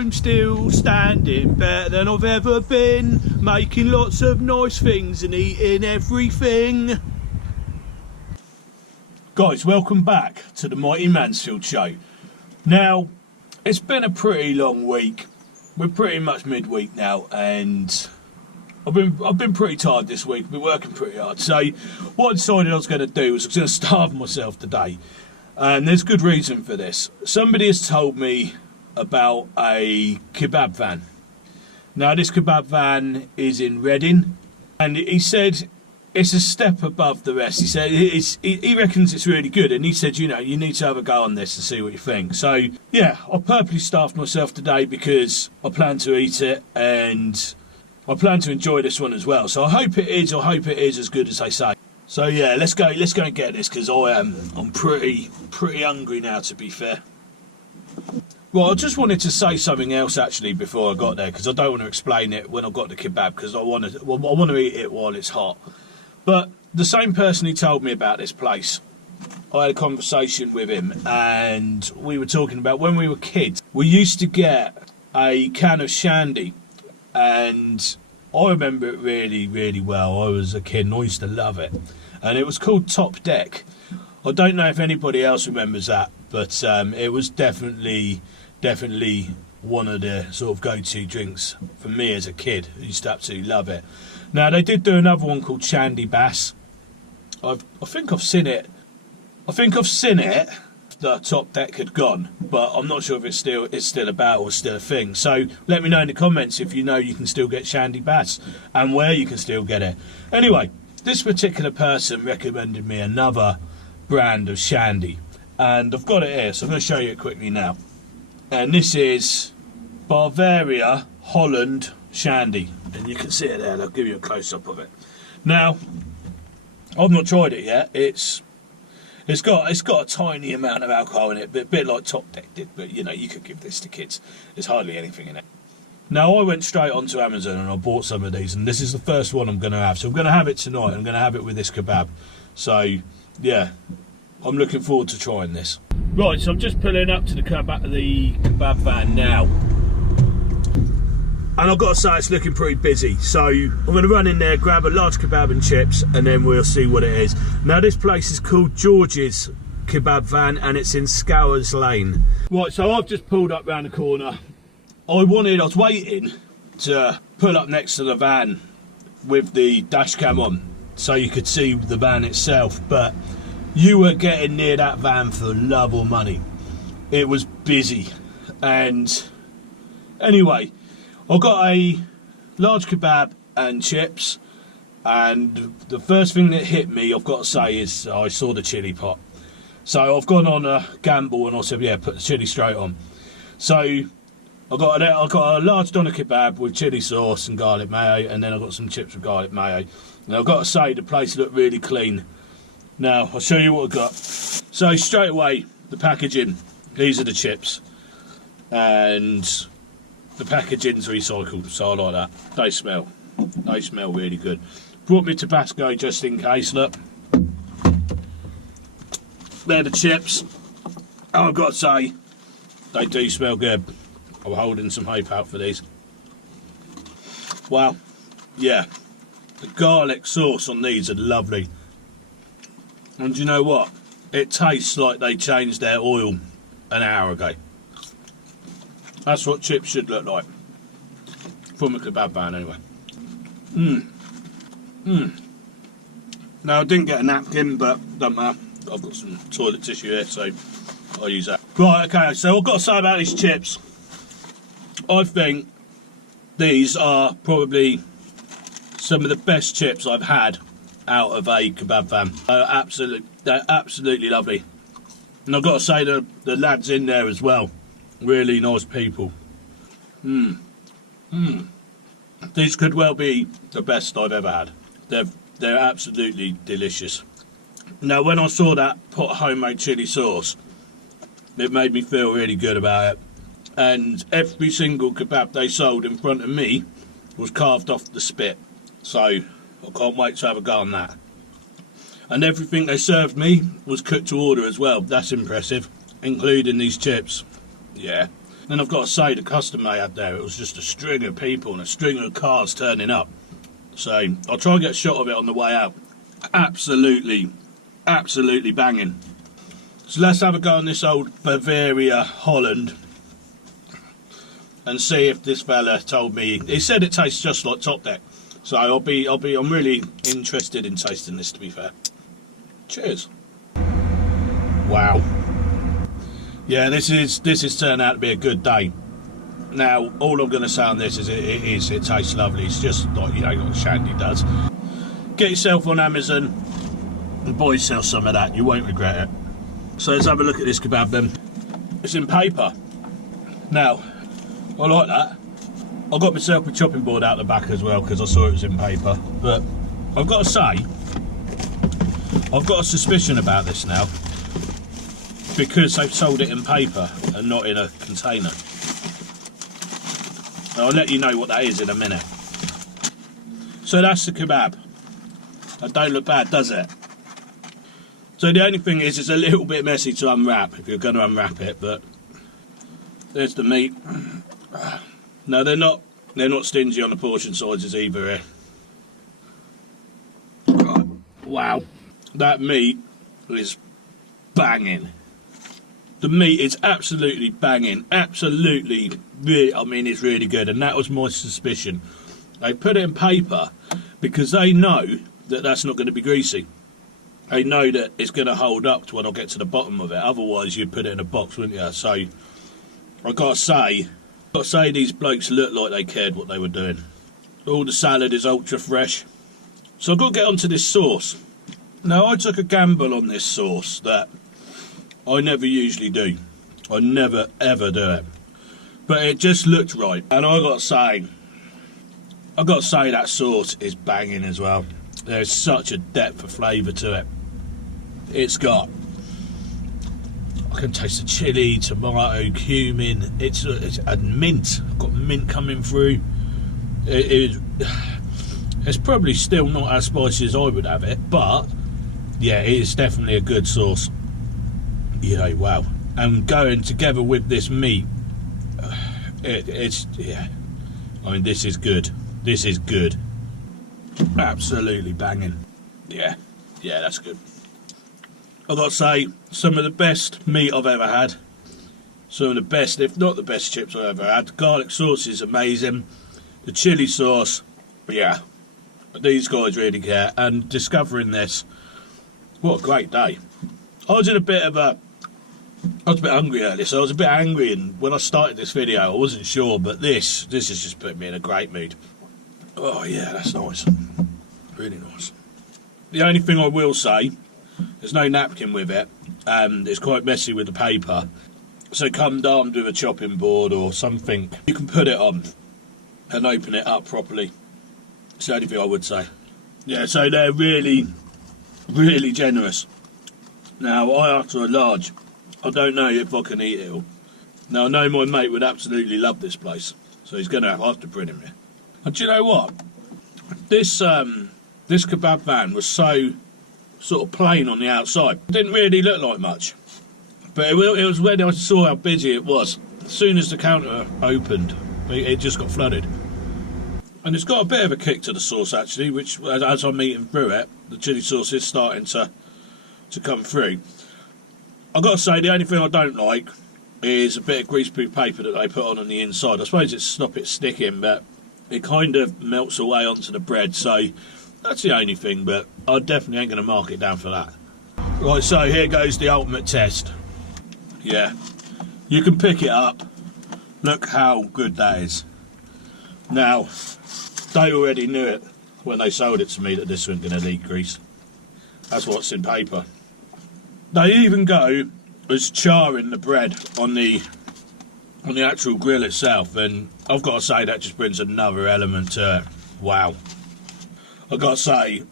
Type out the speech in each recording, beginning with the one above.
I'm still standing, better than I've ever been, making lots of nice things and eating everything. Guys, welcome back to the Mighty Mansfield show. Now, it's been a pretty long week. We're pretty much midweek now, and I've been pretty tired this week. I've been working pretty hard. So what I decided I was going to do was I was going to starve myself today. And there's good reason for this. Somebody has told me about a kebab van. Now, this kebab van is in Reading, and he said it's a step above the rest. He said he reckons it's really good, and he said, you know, you need to have a go on this and see what you think. So yeah, I purposely starved myself today because I plan to eat it, and I plan to enjoy this one as well. So I hope it is as good as they say. So yeah, let's go and get this, because I'm pretty hungry now, to be fair. Well, I just wanted to say something else actually before I got there, because I don't want to explain it when I got the kebab, because I want to eat it while it's hot. But the same person who told me about this place, I had a conversation with him, and we were talking about when we were kids, we used to get a can of Shandy, and I remember it really, really well. I was a kid and I used to love it. And it was called Top Deck. I don't know if anybody else remembers that, but it was definitely one of the sort of go-to drinks for me as a kid. I used to absolutely love it. Now, they did do another one called Shandy Bass. I think I've seen it. The Top Deck had gone, but I'm not sure if it's still about or still a thing. So let me know in the comments if you know you can still get Shandy Bass and where you can still get it. Anyway, this particular person recommended me another brand of Shandy, and I've got it here, so I'm going to show you it quickly now. And this is Bavaria Holland Shandy, and you can see it there. I'll give you a close-up of it. Now, I've not tried it yet. It's got a tiny amount of alcohol in it, but a bit like Top Deck did. But you know, you could give this to kids. There's hardly anything in it. Now, I went straight onto Amazon and I bought some of these, and this is the first one I'm going to have. So I'm going to have it tonight. I'm going to have it with this kebab. So yeah, I'm looking forward to trying this. Right, so I'm just pulling up to the kebab van now, and I've got to say it's looking pretty busy. So I'm going to run in there, grab a large kebab and chips, and then we'll see what it is. Now, this place is called George's Kebab Van, and it's in Scowers Lane. Right, so I've just pulled up round the corner. I was waiting to pull up next to the van with the dash cam on so you could see the van itself, but you were getting near that van for love or money. It was busy. And anyway, I got a large kebab and chips, and the first thing that hit me, I've got to say, is I saw the chilli pot. So I've gone on a gamble and I said, yeah, put the chilli straight on. So I got a large doner kebab with chilli sauce and garlic mayo, and then I got some chips with garlic mayo. And I've got to say, the place looked really clean. Now, I'll show you what I got. So straight away, the packaging. These are the chips. And the packaging's recycled, so I like that. They smell really good. Brought me Tabasco just in case, look. They're the chips. Oh, I've got to say, they do smell good. I'm holding some hope out for these. Wow, yeah, the garlic sauce on these are lovely. And you know what? It tastes like they changed their oil an hour ago. That's what chips should look like. From a kebab van, anyway. Now, I didn't get a napkin, but don't matter. I've got some toilet tissue here, so I'll use that. Right, okay, so I've got to say about these chips, I think these are probably some of the best chips I've had out of a kebab van. They're absolutely lovely. And I've got to say the lads in there as well, really nice people. These could well be the best I've ever had. They're absolutely delicious. Now, when I saw that pot of homemade chilli sauce, it made me feel really good about it. And every single kebab they sold in front of me was carved off the spit. So I can't wait to have a go on that. And everything they served me was cooked to order as well. That's impressive, including these chips. Yeah, Then I've got to say, the custom they had there, it was just a string of people and a string of cars turning up. So I'll try and get a shot of it on the way out. Absolutely, absolutely banging. So let's have a go on this old Bavaria Holland and see if this fella told me. He said it tastes just like Top Deck. So I'm really interested in tasting this, to be fair. Cheers. Wow. Yeah, this is turned out to be a good day. Now, all I'm going to say on this is it tastes lovely. It's just like, you know, what Shandy does. Get yourself on Amazon and buy yourself some of that. You won't regret it. So let's have a look at this kebab then. It's in paper. Now, I like that. I got myself a chopping board out the back as well because I saw it was in paper. But I've got to say, I've got a suspicion about this now, because they've sold it in paper and not in a container. I'll let you know what that is in a minute. So that's the kebab. That don't look bad, does it? So the only thing is, it's a little bit messy to unwrap if you're going to unwrap it, but there's the meat. No, they're not stingy on the portion sizes either here. Wow, that meat is banging. The meat is absolutely banging, absolutely, really, I mean, it's really good, and that was my suspicion. They put it in paper because they know that that's not going to be greasy. They know that it's going to hold up to when I get to the bottom of it, otherwise you'd put it in a box, wouldn't you? So, I've got to say these blokes look like they cared what they were doing. All the salad is ultra fresh. So I've got to get onto this sauce. Now, I took a gamble on this sauce that I never usually do. I never ever do it. But it just looked right. And I got to say that sauce is banging as well. There's such a depth of flavour to it. It's got, I can taste the chilli, tomato, cumin. It's a mint. I've got mint coming through. It's probably still not as spicy as I would have it, but yeah, it is definitely a good sauce. You know, wow. And going together with this meat, it's, yeah. I mean, this is good. This is good. Absolutely banging. Yeah, that's good. I've got to say, some of the best meat I've ever had. Some of the best, if not the best chips I've ever had. Garlic sauce is amazing. The chilli sauce, yeah. These guys really care. And discovering this, what a great day. I was a bit hungry earlier, so I was a bit angry, and when I started this video I wasn't sure, but this has just put me in a great mood. Oh yeah, that's nice. Really nice. The only thing I will say, there's no napkin with it, and it's quite messy with the paper, so come armed with a chopping board or something you can put it on and open it up properly. It's the only thing I would say. Yeah, so they're really, really generous. Now, I asked for a large. I don't know if I can eat it all. Now, I know my mate would absolutely love this place, so he's going to have to bring him here. And do you know what? This kebab van was so sort of plain on the outside. It didn't really look like much. But it was when I saw how busy it was. As soon as the counter opened, it just got flooded. And it's got a bit of a kick to the sauce, actually, which, as I'm eating through it, the chilli sauce is starting to come through. I've got to say, the only thing I don't like is a bit of greaseproof paper that they put on the inside. I suppose it's to stop it sticking, but it kind of melts away onto the bread, so that's the only thing, but I definitely ain't going to mark it down for that. Right, so here goes the ultimate test. Yeah, you can pick it up. Look how good that is. Now, they already knew it when they sold it to me that this wasn't going to leak grease. That's what's in paper. They even go as charring the bread on the actual grill itself, and I've got to say that just brings another element to it. Wow. I've got to say,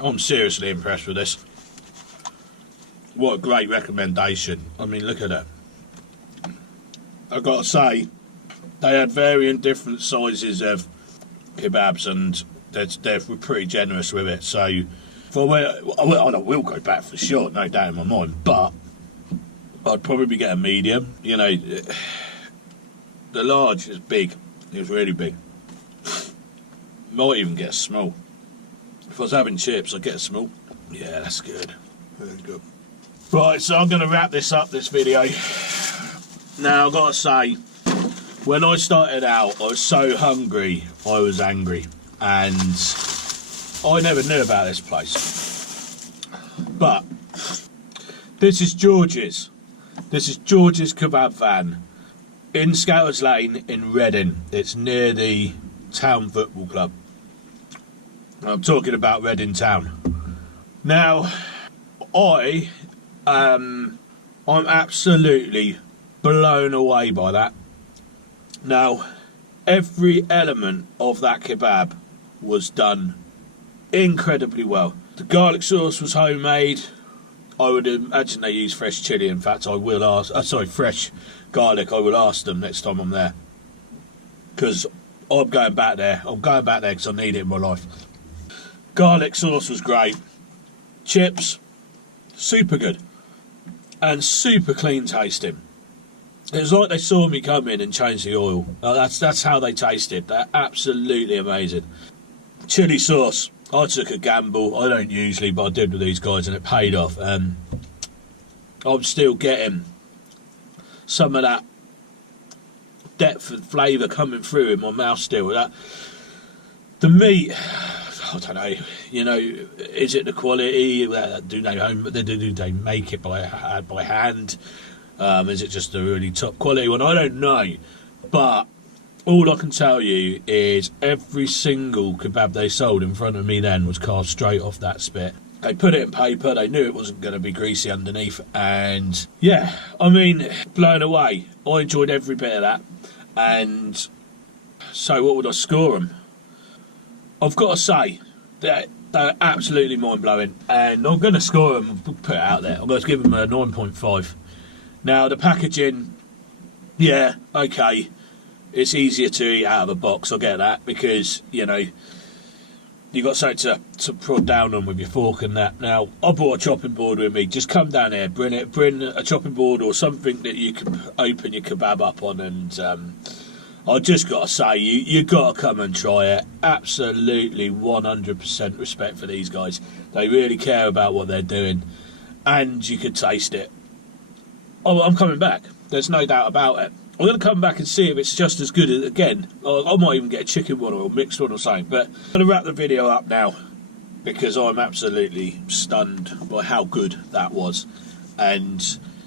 I'm seriously impressed with this. What a great recommendation. I mean, look at it. I've got to say, they had varying different sizes of kebabs, and they're pretty generous with it, so I will go back for sure, no doubt in my mind, but I'd probably get a medium. You know, The large is big. It was really big. Might even get a small. If I was having chips, I'd get a small. Yeah, that's good. Very good. Right, so I'm going to wrap this up, this video. Now, I've got to say, when I started out, I was so hungry, I was angry. And I never knew about this place. But this is George's. This is George's Kebab Van in Scouters Lane in Reading. It's near the Town Football Club. I'm talking about Reading Town. Now, I'm absolutely blown away by that. Now, every element of that kebab was done incredibly well. The garlic sauce was homemade. I would imagine they use fresh chilli. In fact, I will ask. Fresh garlic. I will ask them next time I'm there, because I'm going back there. I'm going back there because I need it in my life. Garlic sauce was great. Chips, super good, and super clean tasting. It was like they saw me come in and change the oil. That's how they tasted. They're absolutely amazing. Chili sauce. I took a gamble. I don't usually, but I did with these guys, and it paid off. I'm still getting some of that depth and flavour coming through in my mouth still. The meat, I don't know. You know, is it the quality? Do they make it by hand? Is it just a really top quality one? I don't know, but all I can tell you is every single kebab they sold in front of me then was carved straight off that spit. They put it in paper, they knew it wasn't going to be greasy underneath, and yeah, I mean, blown away. I enjoyed every bit of that. And so what would I score them? I've got to say, they're absolutely mind-blowing, and I'm going to score them, put it out there, I'm going to give them a 9.5. Now, the packaging, yeah, okay, it's easier to eat out of a box, I get that, because, you know, you got something to prod down on with your fork and that. Now, I brought a chopping board with me. Just come down here, bring a chopping board or something that you can open your kebab up on, and I just got to say, you got to come and try it. Absolutely 100% respect for these guys. They really care about what they're doing, and you could taste it. Oh, I'm coming back. There's no doubt about it. I'm going to come back and see if it's just as good as, again. I might even get a chicken one or a mixed one or something. But I'm going to wrap the video up now, because I'm absolutely stunned by how good that was. And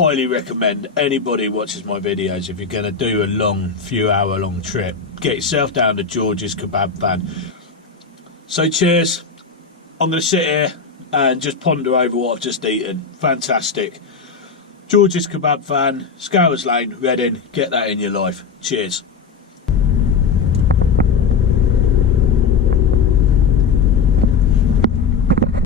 highly recommend anybody watches my videos, if you're going to do a long, few hour long trip, get yourself down to George's Kebab Van. So cheers. I'm going to sit here and just ponder over what I've just eaten. Fantastic. George's Kebab Van, Scouters Lane, Reading. Get that in your life. Cheers.